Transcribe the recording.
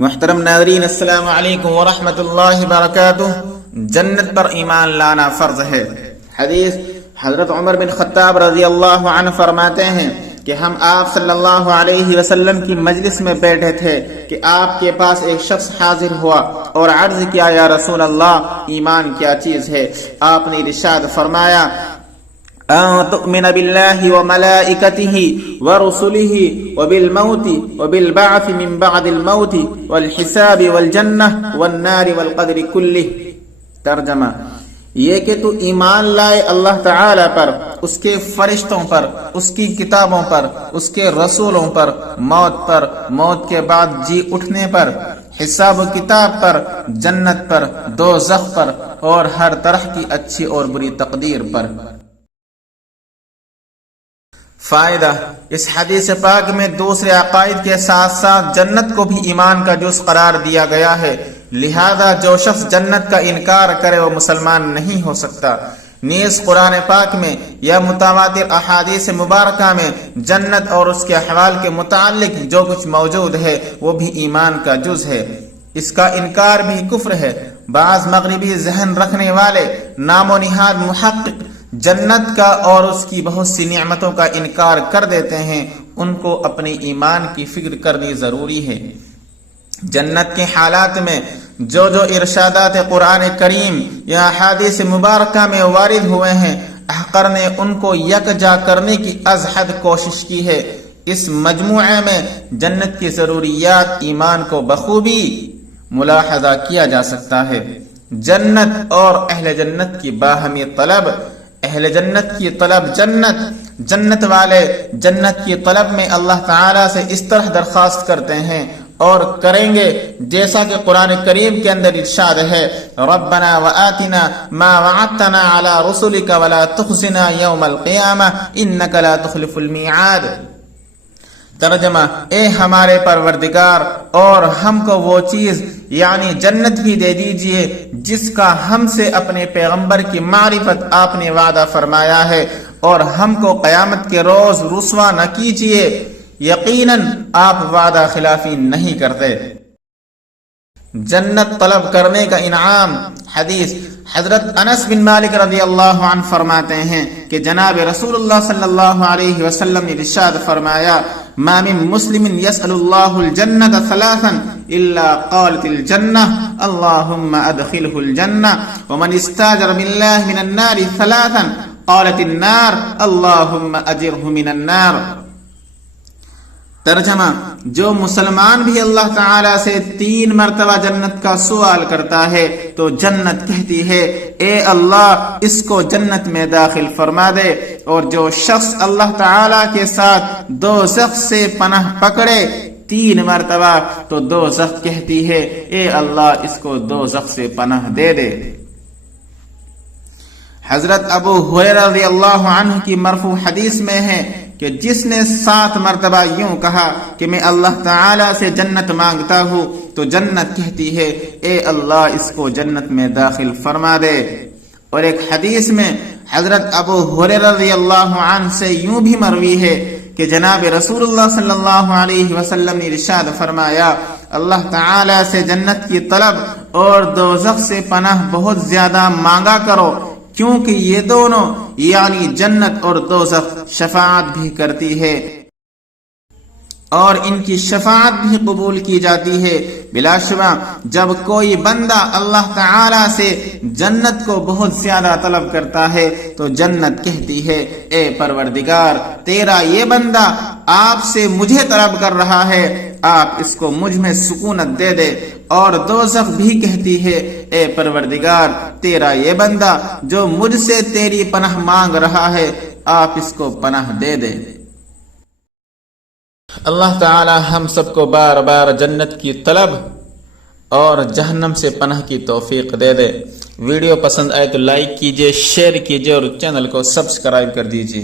محترم ناظرین، السلام علیکم ورحمۃ اللہ وبرکاتہ۔ جنت پر ایمان لانا فرض ہے۔ حدیث حضرت عمر بن خطاب رضی اللہ عنہ فرماتے ہیں کہ ہم آپ صلی اللہ علیہ وسلم کی مجلس میں بیٹھے تھے کہ آپ کے پاس ایک شخص حاضر ہوا اور عرض کیا، یا رسول اللہ، ایمان کیا چیز ہے؟ آپ نے ارشاد فرمایا، ان تؤمن بالله وملائكته ورسله وبالموت وبالبعث من بعد الموت والحساب والجنة والنار والقدر كله۔ ترجمہ یہ کہ تو ایمان لائے اللہ تعالی پر، اس کے فرشتوں پر، اس کی کتابوں پر، اس کے رسولوں پر، موت پر، موت کے بعد جی اٹھنے پر، حساب و کتاب پر، جنت پر، دوزخ پر، اور ہر طرح کی اچھی اور بری تقدیر پر۔ فائدہ: اس حدیث پاک میں دوسرے عقائد کے ساتھ ساتھ جنت کو بھی ایمان کا جز قرار دیا گیا ہے، لہذا جو شخص جنت کا انکار کرے وہ مسلمان نہیں ہو سکتا۔ نیز قرآن پاک میں یا متواتر احادیث مبارکہ میں جنت اور اس کے احوال کے متعلق جو کچھ موجود ہے وہ بھی ایمان کا جز ہے۔ اس کا انکار بھی کفر ہے۔ بعض مغربی ذہن رکھنے والے نام و نہاد محقق جنت کا اور اس کی بہت سی نعمتوں کا انکار کر دیتے ہیں، ان کو اپنے ایمان کی فکر کرنی ضروری ہے۔ جنت کے حالات میں جو ارشادات قرآن کریم یا احادیث مبارکہ میں وارد ہوئے ہیں، احقر نے ان کو یکجا کرنے کی از حد کوشش کی ہے۔ اس مجموعے میں جنت کی ضروریات ایمان کو بخوبی ملاحظہ کیا جا سکتا ہے۔ جنت اور اہل جنت کی باہمی طلب۔ اہل جنت کی طلب جنت، جنت والے جنت کی طلب میں اللہ تعالیٰ سے اس طرح درخواست کرتے ہیں اور کریں گے جیسا کہ قرآن کریم کے اندر ارشاد ہے، ربنا وآتنا ما وعدتنا على رسلك ولا تخزنا يوم القیامہ انك لا تخلف المیعاد۔ ترجمہ: اے ہمارے پروردگار، اور ہم کو وہ چیز یعنی جنت بھی دے دیجئے جس کا ہم سے اپنے پیغمبر کی معرفت آپ نے وعدہ فرمایا ہے، اور ہم کو قیامت کے روز رسوا نہ کیجئے، یقیناً آپ وعدہ خلافی نہیں کرتے۔ جنت طلب کرنے کا انعام۔ حدیث حضرت انس بن مالک رضی اللہ عنہ فرماتے ہیں کہ جناب رسول اللہ صلی اللہ علیہ وسلم نے ارشاد فرمایا، ما من مسلم يسأل الله الجنة ثلاثا إلا قالت الجنة اللهم أدخله الجنة، ومن استاجر بالله من النار ثلاثا قالت النار اللهم أجره من النار۔ ترجمہ: جو مسلمان بھی اللہ تعالیٰ سے 3 مرتبہ جنت کا سوال کرتا ہے تو جنت کہتی ہے، اے اللہ، اس کو جنت میں داخل فرما دے، اور جو شخص اللہ تعالیٰ کے ساتھ دوزخ سے پناہ پکڑے 3 مرتبہ تو دوزخ کہتی ہے، اے اللہ، اس کو دوزخ سے پناہ دے دے۔ حضرت ابو ہریرہ رضی اللہ عنہ کی مرفوع حدیث میں ہے کہ جس نے 7 مرتبہ یوں کہا کہ میں اللہ تعالیٰ سے جنت مانگتا ہوں تو جنت کہتی ہے، اے اللہ، اس کو جنت میں داخل فرما دے۔ اور ایک حدیث میں حضرت ابو ہریرہ رضی اللہ عنہ سے یوں بھی مروی ہے کہ جناب رسول اللہ صلی اللہ علیہ وسلم نے ارشاد فرمایا، اللہ تعالیٰ سے جنت کی طلب اور دوزخ سے پناہ بہت زیادہ مانگا کرو، کیونکہ یہ دونوں یعنی جنت اور دوزخ شفاعت بھی کرتی ہے اور ان کی شفاعت بھی قبول کی جاتی ہے۔ بلا شبہ جب کوئی بندہ اللہ تعالیٰ سے جنت کو بہت زیادہ طلب کرتا ہے تو جنت کہتی ہے، اے پروردگار، تیرا یہ بندہ آپ سے مجھے طلب کر رہا ہے، آپ اس کو مجھ میں سکونت دے دے۔ اور دوزخ بھی کہتی ہے، اے پروردگار، تیرا یہ بندہ جو مجھ سے تیری پناہ مانگ رہا ہے، آپ اس کو پناہ دے دے۔ اللہ تعالی ہم سب کو بار بار جنت کی طلب اور جہنم سے پناہ کی توفیق دے دے۔ ویڈیو پسند آئے تو لائک کیجئے، شیئر کیجئے اور چینل کو سبسکرائب کر دیجئے۔